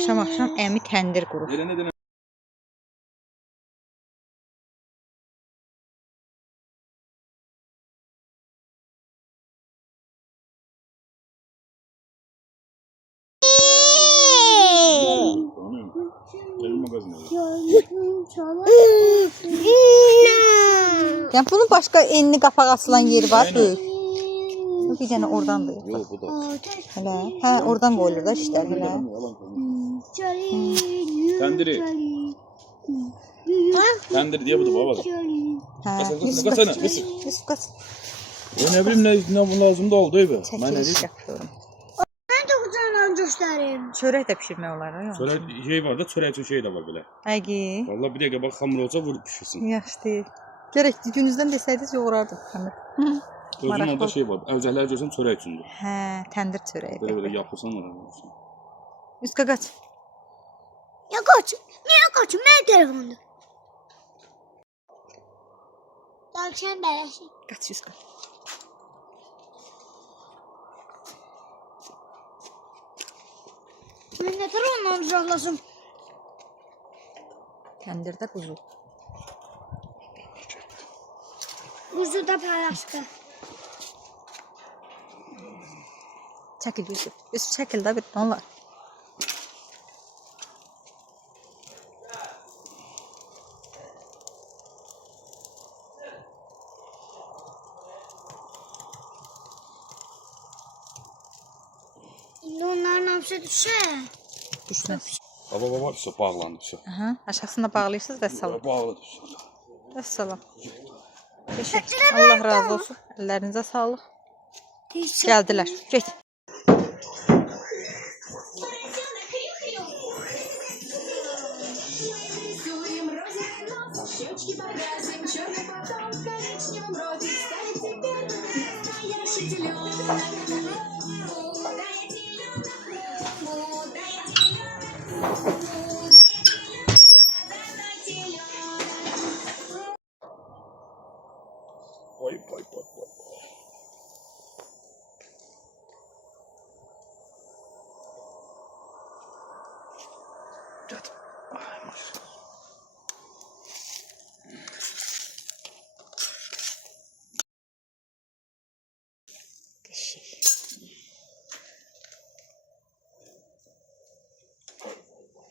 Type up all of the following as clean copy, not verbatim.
Axşam əmi təndir qurur. Yani bunun başka enli kapak asılan yeri var büyük. Bir tane oradan da. Yok bu da. Hele. He oradan koyulur da işler hele. Tendiri. Tendiri diye bu da baba. He. Yusuf kaç. Ne bileyim ne lazım da oldu be. Çekiliş yapıyorum. Ben de kucağına göstereyim. Çörek de pişirme olar. Çörek şey var da çörek için şey de var böyle. Agi. Vallahi bir dakika bak hamur olsa vurup pişirsin. Yaxşı değil. Gerek gününüzden deseydiniz yoğurardım. Gözün orada şey var. Evcələr görsən çörək üçündür. Hə, təndir çörəyi. Böyle yapırsan onu. Üstə qaç. Ya kaç. Niye kaçın? Benim telefonumda. Tavşan beleşi. Qaç üstə. Ben ne kadar ondan uzaklaşım. Təndirdə quzu. Kuzu da paylaştı. Çəkil Yusuf. Yusuf çəkil də bir onlar. Şimdi onların hapse düşer. Düşməz. Baba işte bağlandı. Aha, aşağısında bağlayırsınız və salam. Bağladı. Və salam. Allah razı olsun. Əllərinizə sağlıq. Gəldilər. Get. Vay.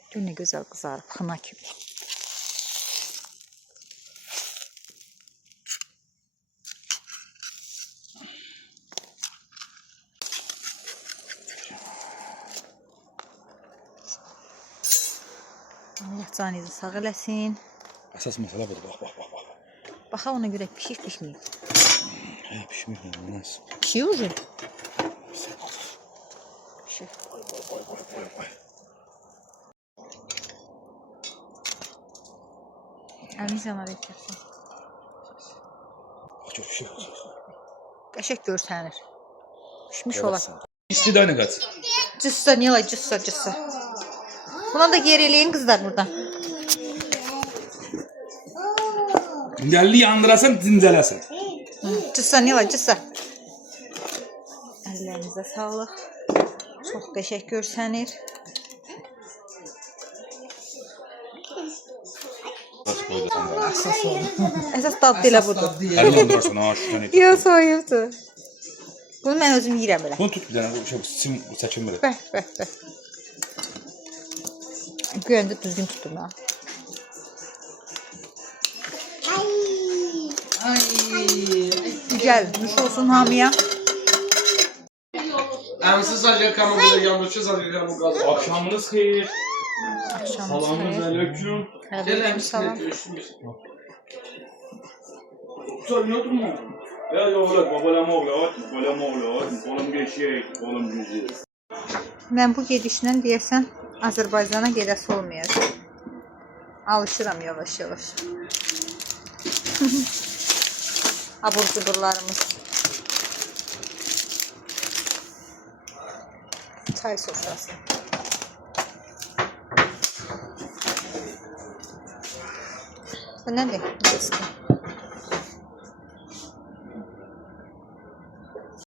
Gör nə gözəl qızarıb, xına kimi. Allah canınızı sağ eləsin. Əsas məsələ budur. Bax. Baxa ona görə pişməyib. Hə, pişmir nəsə. Pişiyor уже. Pişir. Vay. Əliniz yanar etdirsin. Çok şey olacaq. Qəşək görsənir. Pişmiş olar. İstidə nə qaç? Cüssa, Nilay, cüssa. Buna da geri eləyin kızlar buradan. Dəlli yandırasan, dincələsən. Cüssa, Nilay, cüssa. Əllərinizə sağlıq. Çox qəşək görsənir. Əsas dadlı elə budur. Əlini yandırarsan, ha, şütən et. Yox, soyubdur. Bunu mən özüm yiyirəm belə. Bunu tut bir dənə, bu şey, sim çəkinmir. Bəh. Güyəndə düzgün tutum ha. Ay. Güzel, nuş olsun hamıya. Əmsiz sadəcə kamera yandıqca sadəcə kamera qalır. Akşamınız xeyir. Akşamınız Salamünüz xeyir. aleyküm. Aleyküm salam. Sen ne oturma? Ya oğlak, babalam oğlum geçecek, oğlum güzel. Mən bu gedişlə deyəsən Azərbaycana gedəsi olmayacaq. Alışıram yavaş. Abur cuburlarımız. Çay sofrası. Bu nədir?